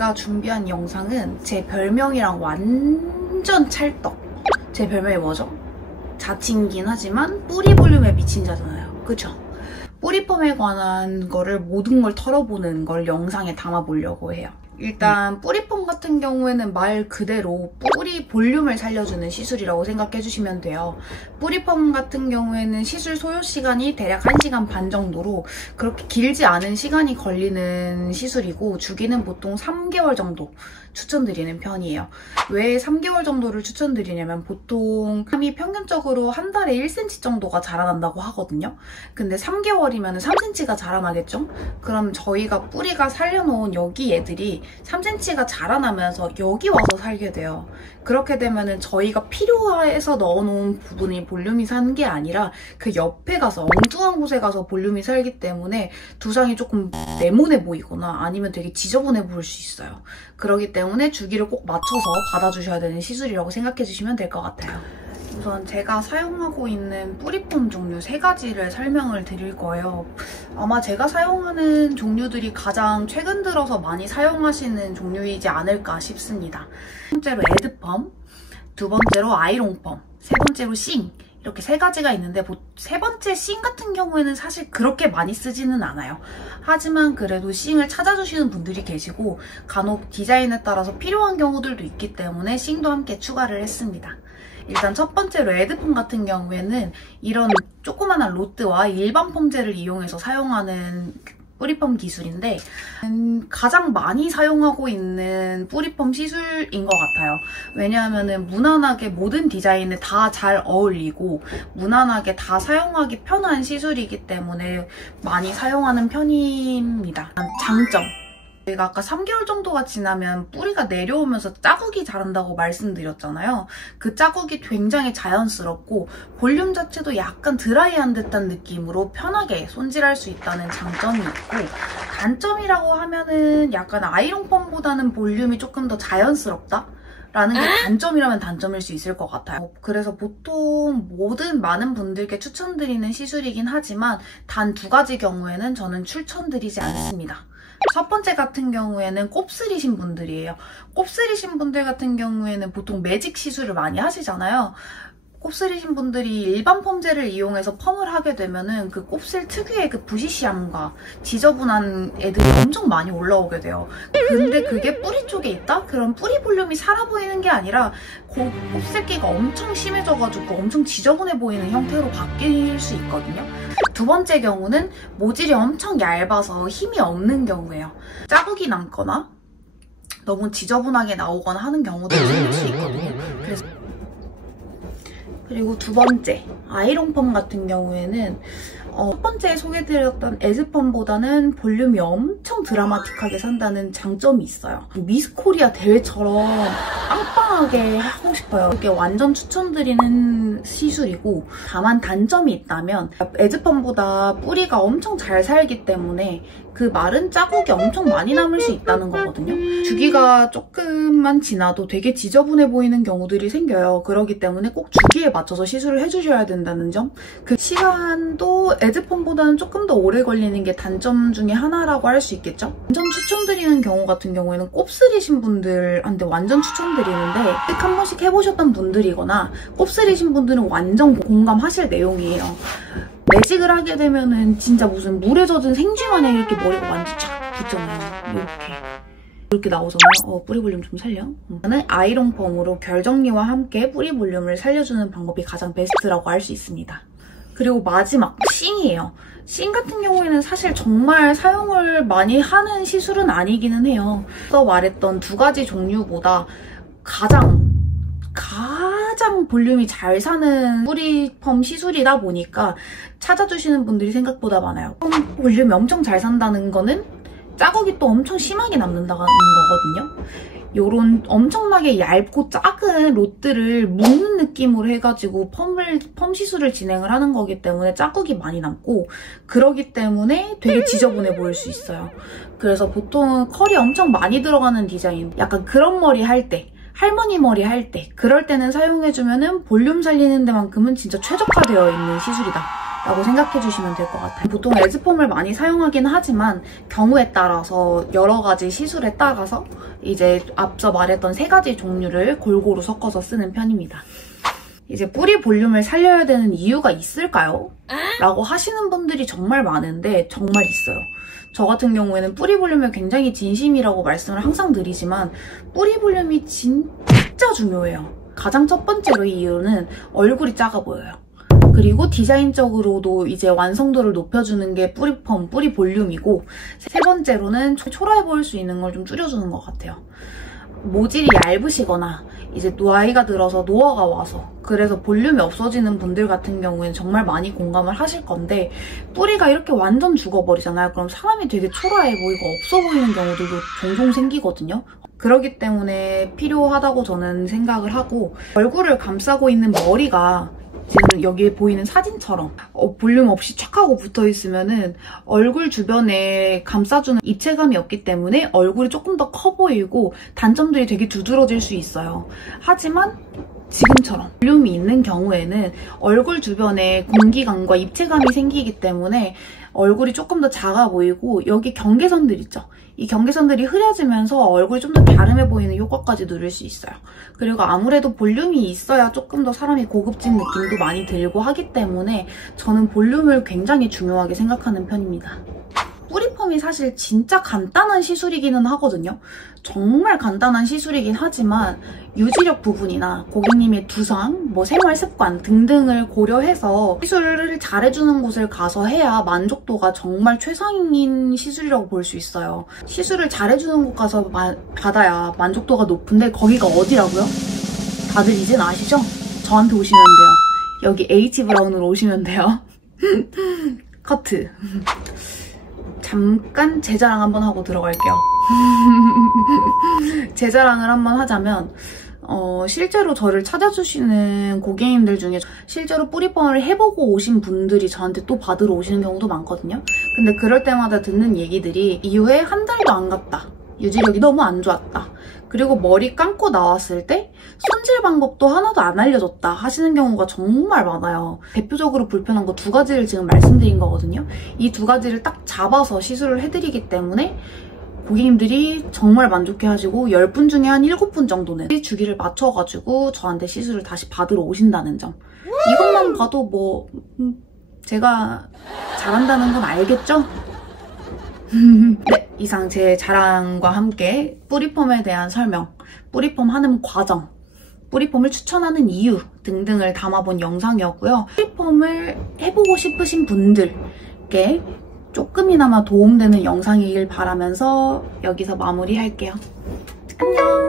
제가 준비한 영상은 제 별명이랑 완전 찰떡. 제 별명이 뭐죠? 자칭이긴 하지만 뿌리 볼륨에 미친 자잖아요. 그쵸? 뿌리펌에 관한 거를 모든 걸 털어보는 걸 영상에 담아보려고 해요. 일단 뿌리펌 같은 경우에는 말 그대로 뿌리 볼륨을 살려주는 시술이라고 생각해주시면 돼요. 뿌리펌 같은 경우에는 시술 소요 시간이 대략 1시간 반 정도로 그렇게 길지 않은 시간이 걸리는 시술이고 주기는 보통 3개월 정도 추천드리는 편이에요. 왜 3개월 정도를 추천드리냐면 보통 사람이 평균적으로 한 달에 1cm 정도가 자라난다고 하거든요. 근데 3개월이면 3cm가 자라나겠죠? 그럼 저희가 뿌리가 살려놓은 여기 애들이 3cm가 자라나면서 여기 와서 살게 돼요. 그렇게 되면은 저희가 필요해서 넣어놓은 부분이 볼륨이 사는 게 아니라 그 옆에 가서 엉뚱한 곳에 가서 볼륨이 살기 때문에 두상이 조금 네모네 보이거나 아니면 되게 지저분해 보일 수 있어요. 그렇기 때문에 주기를 꼭 맞춰서 받아주셔야 되는 시술이라고 생각해 주시면 될 것 같아요. 우선 제가 사용하고 있는 뿌리펌 종류 3가지를 설명을 드릴 거예요. 아마 제가 사용하는 종류들이 가장 최근 들어서 많이 사용하시는 종류이지 않을까 싶습니다. 첫 번째로 에드펌, 두 번째로 아이롱펌, 세 번째로 싱. 이렇게 3가지가 있는데 세 번째 싱 같은 경우에는 사실 그렇게 많이 쓰지는 않아요. 하지만 그래도 싱을 찾아주시는 분들이 계시고 간혹 디자인에 따라서 필요한 경우들도 있기 때문에 싱도 함께 추가를 했습니다. 일단 첫 번째로 에드펌 같은 경우에는 이런 조그만한 로드와 일반 펌제를 이용해서 사용하는 뿌리펌 기술인데 가장 많이 사용하고 있는 뿌리펌 시술인 것 같아요. 왜냐하면 무난하게 모든 디자인에 다 잘 어울리고 무난하게 다 사용하기 편한 시술이기 때문에 많이 사용하는 편입니다. 장점. 저희가 아까 3개월 정도가 지나면 뿌리가 내려오면서 자국이 자란다고 말씀드렸잖아요. 그 자국이 굉장히 자연스럽고 볼륨 자체도 약간 드라이한 듯한 느낌으로 편하게 손질할 수 있다는 장점이 있고 단점이라고 하면은 약간 아이롱펌보다는 볼륨이 조금 더 자연스럽다? 라는 게 단점이라면 단점일 수 있을 것 같아요. 그래서 보통 많은 분들께 추천드리는 시술이긴 하지만 단 2가지 경우에는 저는 추천드리지 않습니다. 첫 번째 같은 경우에는 곱슬이신 분들이에요. 곱슬이신 분들 같은 경우에는 보통 매직 시술을 많이 하시잖아요. 곱슬이신 분들이 일반 펌제를 이용해서 펌을 하게 되면은 그 곱슬 특유의 그 부시시함과 지저분한 애들이 엄청 많이 올라오게 돼요. 근데 그게 뿌리 쪽에 있다? 그럼 뿌리 볼륨이 살아 보이는 게 아니라 곱슬기가 엄청 심해져가지고 엄청 지저분해 보이는 형태로 바뀔 수 있거든요. 두 번째 경우는 모질이 엄청 얇아서 힘이 없는 경우예요. 자국이 남거나 너무 지저분하게 나오거나 하는 경우도 생길 수 있거든요. 그리고 두 번째, 아이롱펌 같은 경우에는 첫 번째 소개드렸던 에드펌보다는 볼륨이 엄청 드라마틱하게 산다는 장점이 있어요. 미스 코리아 대회처럼 빵빵하게 하고 싶어요. 이게 완전 추천드리는 시술이고 다만 단점이 있다면 에드펌보다 뿌리가 엄청 잘 살기 때문에 그 마른 자국이 엄청 많이 남을 수 있다는 거거든요. 주기가 조금만 지나도 되게 지저분해 보이는 경우들이 생겨요. 그렇기 때문에 꼭 주기에 맞춰서 시술을 해주셔야 된다는 점. 그 시간도 에드펌보다는 조금 더 오래 걸리는 게 단점 중에 하나라고 할 수 있겠죠? 완전 추천드리는 경우 같은 경우에는 곱슬이신 분들한테 완전 추천드리는데 한 번씩 해보셨던 분들이거나 곱슬이신 분들은 완전 공감하실 내용이에요. 매직을 하게 되면은 진짜 무슨 물에 젖은 생쥐 마냥 이렇게 머리가 완전 착 붙잖아요. 이렇게 나오잖아요. 뿌리 볼륨 좀 살려. 저는 아이롱펌으로 결 정리와 함께 뿌리 볼륨을 살려주는 방법이 가장 베스트라고 할 수 있습니다. 그리고 마지막, 싱이에요. 싱 같은 경우에는 사실 정말 사용을 많이 하는 시술은 아니기는 해요. 앞서 말했던 2가지 종류보다 가장 볼륨이 잘 사는 뿌리펌 시술이다 보니까 찾아주시는 분들이 생각보다 많아요. 볼륨이 엄청 잘 산다는 거는 자국이 또 엄청 심하게 남는다는 거거든요. 요런 엄청나게 얇고 작은 롯들을 묶는 느낌으로 해가지고 펌 시술을 진행을 하는 거기 때문에 자국이 많이 남고 그러기 때문에 되게 지저분해 보일 수 있어요. 그래서 보통 컬이 엄청 많이 들어가는 디자인, 약간 그런 머리 할 때, 할머니 머리 할 때 그럴 때는 사용해주면은 볼륨 살리는 데만큼은 진짜 최적화되어 있는 시술이다 라고 생각해 주시면 될 것 같아요. 보통 에즈펌을 많이 사용하긴 하지만 경우에 따라서 여러 가지 시술에 따라서 이제 앞서 말했던 3가지 종류를 골고루 섞어서 쓰는 편입니다. 이제 뿌리 볼륨을 살려야 되는 이유가 있을까요? 라고 하시는 분들이 정말 많은데 정말 있어요. 저 같은 경우에는 뿌리 볼륨에 굉장히 진심이라고 말씀을 항상 드리지만 뿌리 볼륨이 진짜 중요해요. 가장 첫 번째로 이유는 얼굴이 작아 보여요. 그리고 디자인적으로도 이제 완성도를 높여주는 게 뿌리펌, 뿌리 볼륨이고 3번째로는 초라해 보일 수 있는 걸 좀 줄여주는 것 같아요. 모질이 얇으시거나 이제 나이가 들어서 노화가 와서 그래서 볼륨이 없어지는 분들 같은 경우에는 정말 많이 공감을 하실 건데 뿌리가 이렇게 완전 죽어버리잖아요. 그럼 사람이 되게 초라해 보이고 없어 보이는 경우들도 종종 생기거든요. 그렇기 때문에 필요하다고 저는 생각을 하고 얼굴을 감싸고 있는 머리가 지금 여기에 보이는 사진처럼 볼륨 없이 촥 하고 붙어있으면은 얼굴 주변에 감싸주는 입체감이 없기 때문에 얼굴이 조금 더 커 보이고 단점들이 되게 두드러질 수 있어요. 하지만 지금처럼 볼륨이 있는 경우에는 얼굴 주변에 공기감과 입체감이 생기기 때문에 얼굴이 조금 더 작아 보이고 여기 경계선들 있죠? 이 경계선들이 흐려지면서 얼굴이 좀 더 갸름해 보이는 효과까지 누릴 수 있어요. 그리고 아무래도 볼륨이 있어야 조금 더 사람이 고급진 느낌도 많이 들고 하기 때문에 저는 볼륨을 굉장히 중요하게 생각하는 편입니다. 뿌리펌이 사실 진짜 간단한 시술이기는 하거든요. 정말 간단한 시술이긴 하지만 유지력 부분이나 고객님의 두상, 생활 습관 등등을 고려해서 시술을 잘해주는 곳을 가서 해야 만족도가 정말 최상인 시술이라고 볼 수 있어요. 시술을 잘해주는 곳 가서 받아야 만족도가 높은데 거기가 어디라고요? 다들 이젠 아시죠? 저한테 오시면 돼요. 여기 H브라운으로 오시면 돼요. 커트. 잠깐 제 자랑 한번 하고 들어갈게요. 제 자랑을 한번 하자면 실제로 저를 찾아주시는 고객님들 중에 실제로 뿌리펌을 해보고 오신 분들이 저한테 또 받으러 오시는 경우도 많거든요. 근데 그럴 때마다 듣는 얘기들이 이후에 한 달도 안 갔다. 유지력이 너무 안 좋았다. 그리고 머리 감고 나왔을 때 손질 방법도 하나도 안 알려줬다 하시는 경우가 정말 많아요. 대표적으로 불편한 거 2가지를 지금 말씀드린 거거든요. 이 2가지를 딱 잡아서 시술을 해드리기 때문에 고객님들이 정말 만족해 하시고 10분 중에 한 7분 정도는 주기를 맞춰가지고 저한테 시술을 다시 받으러 오신다는 점. 이것만 봐도 제가 잘한다는 건 알겠죠? 네, 이상 제 자랑과 함께 뿌리펌에 대한 설명, 뿌리펌 하는 과정, 뿌리펌을 추천하는 이유 등등을 담아본 영상이었고요. 뿌리펌을 해보고 싶으신 분들께 조금이나마 도움되는 영상이길 바라면서 여기서 마무리할게요. 안녕!